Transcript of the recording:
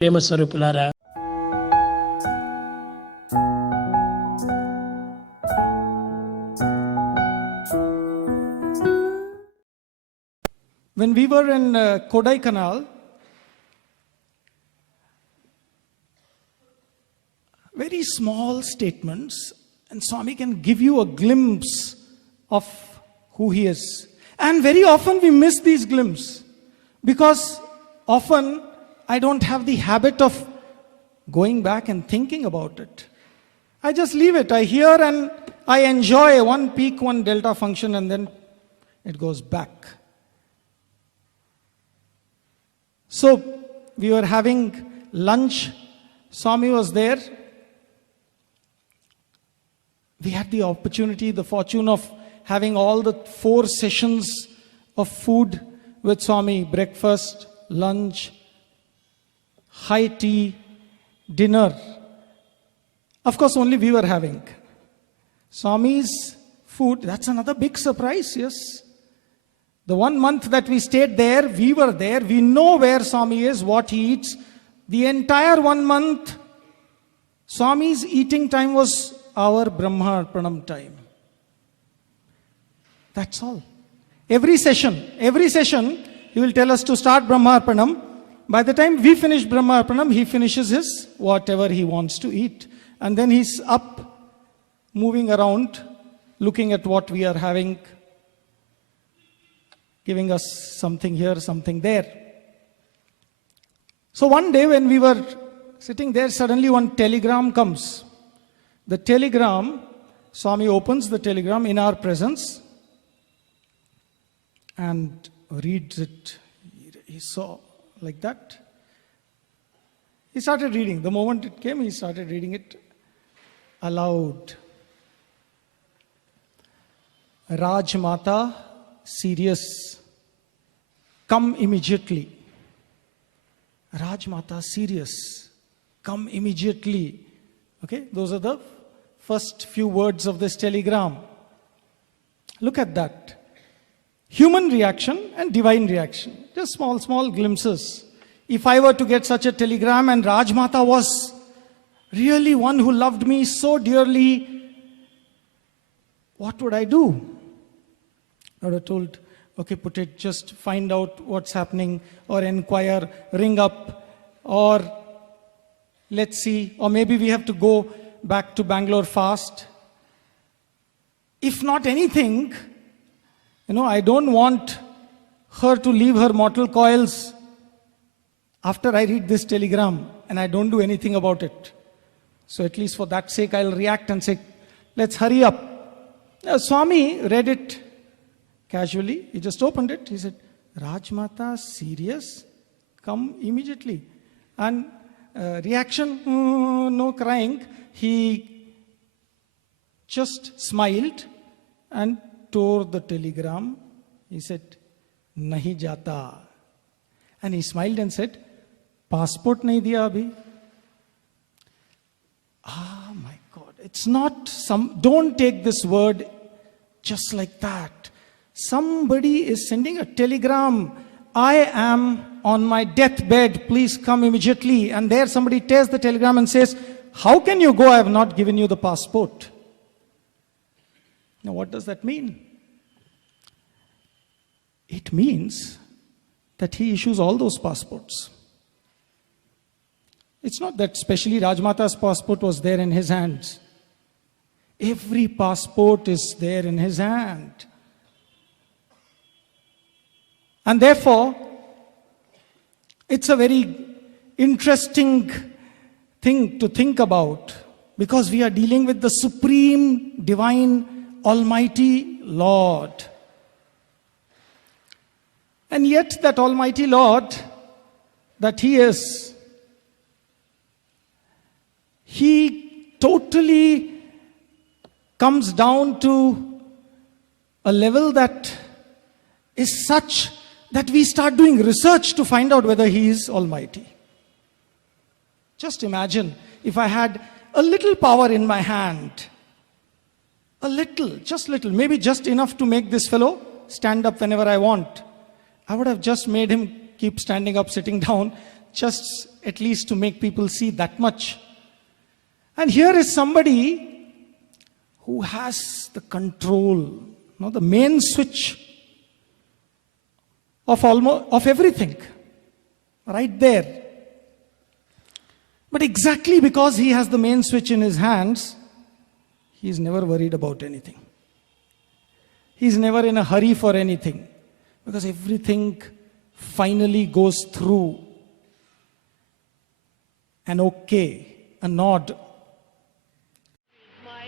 ప్రేమ స్వరూపులారా, when we were in Kodaikanal, very small statements, and Swami can give you a glimpse of who he is. And very often we miss these glimpses because often I don't have the habit of going back and thinking about it. I just leave it. I hear and I enjoy one peak, one delta function, and then it goes back. So we were having lunch. Swami was there. We had the opportunity, the fortune of having all the 4 sessions of food with Swami: breakfast, lunch, high tea, dinner. Of course, only we were having. Swami's food, that's another big surprise, yes. The 1 month that we stayed there, we were there. We know where Swami is, what he eats. The entire 1 month, Swami's eating time was our Brahma Pranam time. That's all. Every session, he will tell us to start Brahma Pranam. By the time we finish Brahma Pranam, he finishes his whatever he wants to eat. And then he's up, moving around, looking at what we are having, giving us something here, something there. So one day when we were sitting there, suddenly one telegram comes. The telegram, Swami opens the telegram in our presence and reads it. He saw like that. He started reading. The moment it came, he started reading it aloud. Rajmata, serious. Come immediately. Rajmata, serious. Come immediately. Okay, those are the first few words of this telegram. Look at that. Human reaction and divine reaction. Just small glimpses. If I were to get such a telegram and Rajmata was really one who loved me so dearly, what would I do? I would have told, okay, put it, just find out what's happening, or inquire, ring up, or let's see, or maybe we have to go back to Bangalore fast. If not anything, I don't want her to leave her mortal coils after I read this telegram and I don't do anything about it. So at least for that sake, I'll react and say, let's hurry up. Swami read it casually. He just opened it. He said, Rajmata, serious? Come immediately. And reaction, no crying. He just smiled and tore the telegram. He said, Nahi jata. And he smiled and said, Passport nahi diya abhi. Ah, my God. It's not don't take this word just like that. Somebody is sending a telegram. I am on my deathbed. Please come immediately. And there somebody tears the telegram and says, how can you go? I have not given you the passport. Now, what does that mean? It means that he issues all those passports. It's not that specially Rajmata's passport was there in his hands. Every passport is there in his hand. And therefore, it's a very interesting thing to think about, because we are dealing with the supreme, divine, almighty Lord. And yet that almighty Lord that he is, he totally comes down to a level that is such that we start doing research to find out whether he is almighty. Just imagine if I had a little power in my hand, a little, just little, maybe just enough to make this fellow stand up whenever I want. I would have just made him keep standing up, sitting down, just at least to make people see that much. And here is somebody who has the control, the main switch of everything, right there. But exactly because he has the main switch in his hands, he is never worried about anything. He is never in a hurry for anything, because everything finally goes through an okay, a nod. My